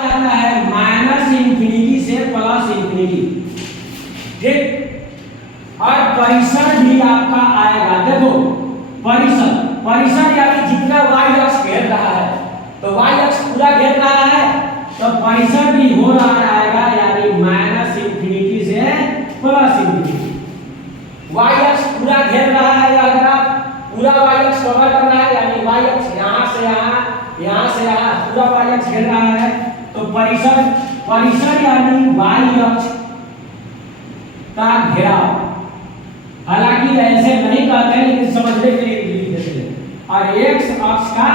जाता है minus infinity से प्लस इंफिनिटी, ठीक। और परिसर भी आपका आएगा, देखो परिसर यानी जितना y अक्ष घेर रहा है, तो y अक्ष पूरा घेर रहा है, तो परिसर भी हो रहा आएगा यानी माइनस इंफिनिटी से प्लस इंफिनिटी। y अक्ष पूरा घेर रहा है, अगर आप पूरा y अक्ष कवर कर रहा है यानी y अक्ष यहाँ से यहाँ पूरा y अक्ष घेर रहा है, तो परिसर यानी y अक्ष का घेराव। हालांकि ऐसे नहीं कहते लेकिन समझने के लिए लिख देते हैं। और x अक्ष का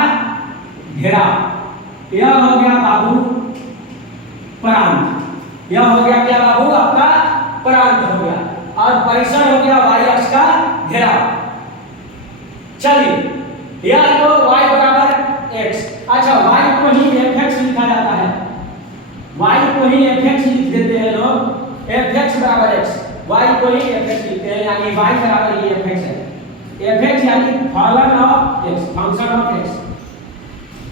घेराव, यह हो गया बाबू प्रांत, यह हो गया क्या बाबू आपका प्रांत हो गया, और परिसर हो गया y अक्ष का घेराव। चलिए यह तो y बराबर x, अच्छा y को ही fx लिखा जाता है, y को ही fx लिख देते हैं लोग, fx बराबर x, y को ही fx लिखते हैं यानी y बराबर ये fx है, fx यानी फलन of x, function of x,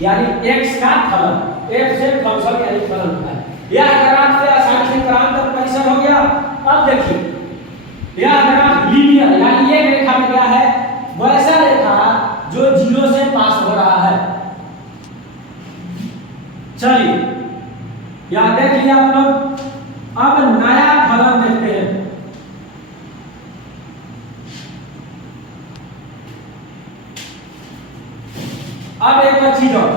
यानी x का फलन, f से फंक्शन यानी फलन होता है। यह ग्राफ से आसानी से प्रांत और परिसर हो गया। अब देखिए यह ग्राफ लीनियर यानी एक रेखा में क्या है, वैसा रेखा जो 0 से पास हो रहा है। चलिए यह देखिए आप लोग, अब नया फलन देखते हैं। अब एक और चीज और,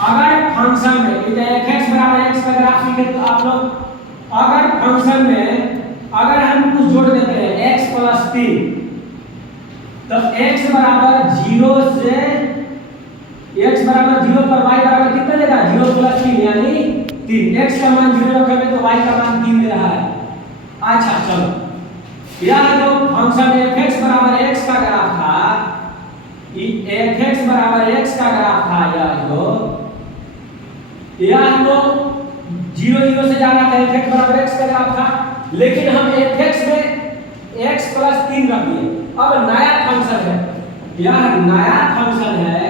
अगर फंक्शन में fx बराबर x का ग्राफ लिखे तो आप लोग अगर फंक्शन में अगर हम कुछ जोड़ देते हैं x प्लस 3, तो x बराबर 0 से x बराबर 0 पर y बराबर कितना देगा 0 प्लस 3 यानी 3, x का मान 0 रखेंगे तो y का मान 3 दे रहा है। अच्छा चलो यह जो फंक्शन fx बराबर x का ग्राफ था, fx बराबर x का ग्राफ था, यह तो 0 0 से जा रहा था, fx बराबर x का ग्राफ था, लेकिन हम fx में x प्लस 3 रख दिए। अब नया फंक्शन है, यह नया फंक्शन है,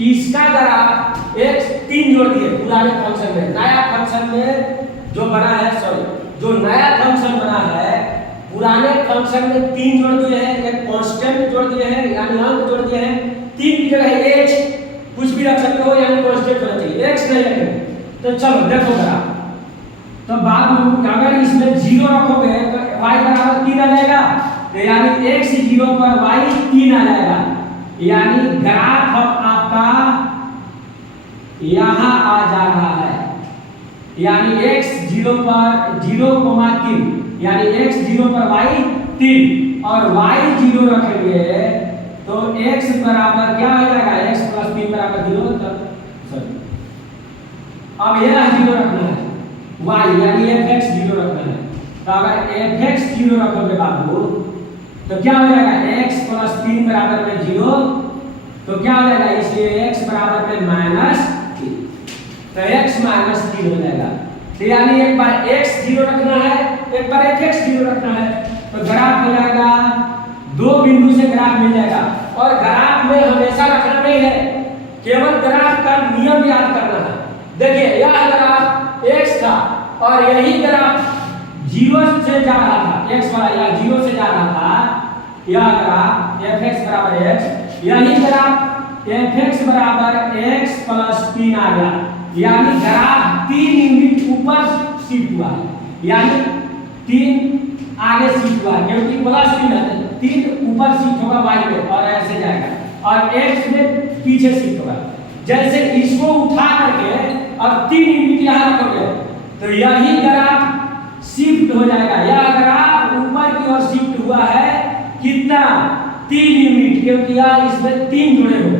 इसका ग्राफ x 3 जोड़ दिए पुराने फंक्शन में, नया फंक्शन में जो बना है, सॉरी जो नया फंक्शन बना है पुराने फंक्शन में 3 जोड़ दिए हैं, एक कांस्टेंट जोड़ दिए हैं यानी अंक जोड़ दिए हैं, 3 की जगह h कुछ भी रख सकते हो यानी कांस्टेंट होना चाहिए, x नहीं रखेंगे। तो चलो देखो जरा, तो बाबू अगर इसमें 0 रखोगे तो y बराबर 3 आ जाएगा, तो यानी x 0 पर y 3 आ जाएगा, यानी ग्राफ आपका यहाँ आ जा रहा है, यानी x 0 पर 0,3 यानी x 0 पर y 3 और y 0 रखेंगे तो x बराबर क्या आ जाएगा, x प्लस 3 बराबर 0, सॉरी अब यह 0 रखना है, y यानी fx 0 रखना है, तो अगर fx 0 रखोगे बाबू तो क्या हो जाएगा x प्लस 3 बराबर में 0, तो क्या हो जाएगा, इसलिए x बराबर में माइनस 3, तो x माइनस 3 हो जाएगा। तो यानी एक बार x 0 रखना है, एक बार fx 0 रखना है, तो ग्राफ हो जाएगा, दो बिंदु से ग्राफ मिल जाएगा। और ग्राफ में हमेशा रखना नहीं है, केवल ग्राफ का नियम याद करना है। देखिए यह ग्राफ x था और यही ग्राफ 0 से जा रहा था, x वाला या 0 से जा रहा था, यह ग्राफ fx बराबर x, यही ग्राफ fx बराबर x प्लस 3 आ गया, यानी ग्राफ 3 यूनिट ऊपर शिफ्ट हुआ है, यानी 3 आगे शिफ्ट हुआ है, क्योंकि प्लस 3 है, 3 ऊपर शिफ्ट होगा y में और ऐसे जाएगा और x में पीछे शिफ्ट होगा। जैसे इसको उठा करके अब 3 यूनिट यहाँ रखोगे तो यही ग्राफ शिफ्ट हो जाएगा, यह ग्राफ ऊपर की ओर शिफ्ट हुआ है कितना 3 यूनिट, क्योंकि यह इसमें 3 जुड़े हो।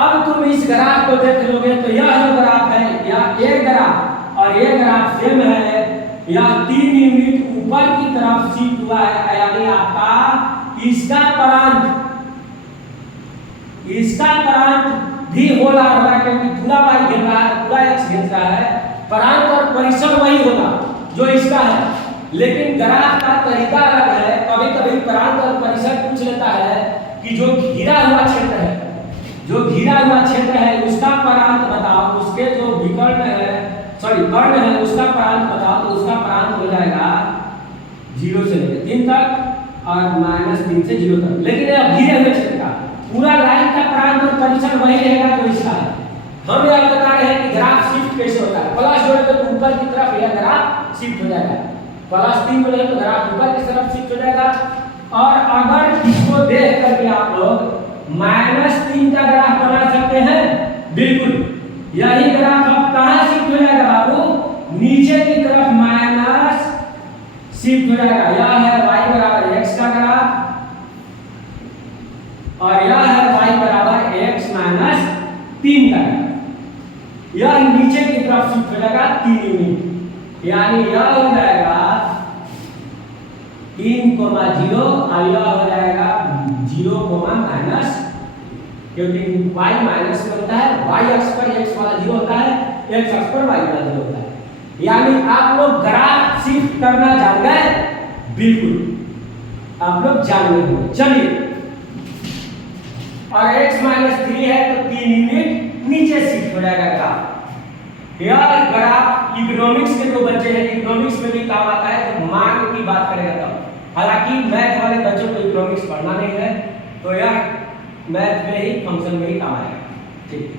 अब तुम इस ग्राफ को देख लोगे तो यह जो ग्राफ है यह एक ग्राफ और ये ग्राफ सेम है, यह 3 यूनिट ऊपर की तरफ शिफ्ट हुआ है, यानी आपका इसका प्रांत भी हो रहा होगा, क्योंकि पूरा y घेर रहा है, पूरा x घेर रहा है, प्रांत और परिसर वही होगा जो इसका है, लेकिन ग्राफ का तरीका अलग है। कभी कभी प्रांत और परिसर पूछ लेता है कि जो घिरा हुआ क्षेत्र है, जो घिरा हुआ क्षेत्र है उसका प्रांत बताओ, उसके जो विकर्ण है सॉरी कर्ण है उसका प्रांत बताओ, तो उसका प्रांत हो जाएगा 0 से लेकर 3 तक और -3 से 0 तक। लेकिन अब धीरे हुए क्षेत्र का पूरा लाइन का प्रांत और परीक्षण वही रहेगा जो इसका है। हम यह बता रहे हैं कि ग्राफ शिफ्ट कैसे होता है। प्लस जोड़ेंगे तो ऊपर की तरफ यह ग्राफ शिफ्ट हो जाएगा, +3 जोड़ेंगे तो ग्राफ ऊपर की तरफ शिफ्ट हो जाएगा। और अगर इसको देख करके आप लोग -3 का ग्राफ बना सकते हैं, बिल्कुल यही ग्राफ अब कहां शिफ्ट हो जाएगा बाबू, नीचे की तरफ माइनस शिफ्ट हो जाएगा। यह है y बराबर x का ग्राफ और यह है y बराबर x - 3 का ग्राफ। यह नीचे की तरफ शिफ्ट हो जाएगा 3 यूनिट, यानी यह हो जाएगा 3,0 और यह हो जाएगा 0, क्योंकि y माइनस में होता है, y अक्ष पर x वाला 0 होता है, x अक्ष पर y वाला 0 होता है। यानी आप लोग ग्राफ शिफ्ट करना जान गए, बिल्कुल आप लोग जान गए होंगे। चलिए, और x - 3 है तो 3 यूनिट नीचे शिफ्ट हो जाएगा ग्राफ। यह ग्राफ इकोनॉमिक्स के जो बच्चे हैं, इकोनॉमिक्स में भी काम आता है, तो मान की बात करेगा तब। हालांकि मैथ वाले बच्चों को इकोनॉमिक्स पढ़ना नहीं है, तो यह मैथ में ही फंक्शन में ही काम आएगा। ठीक।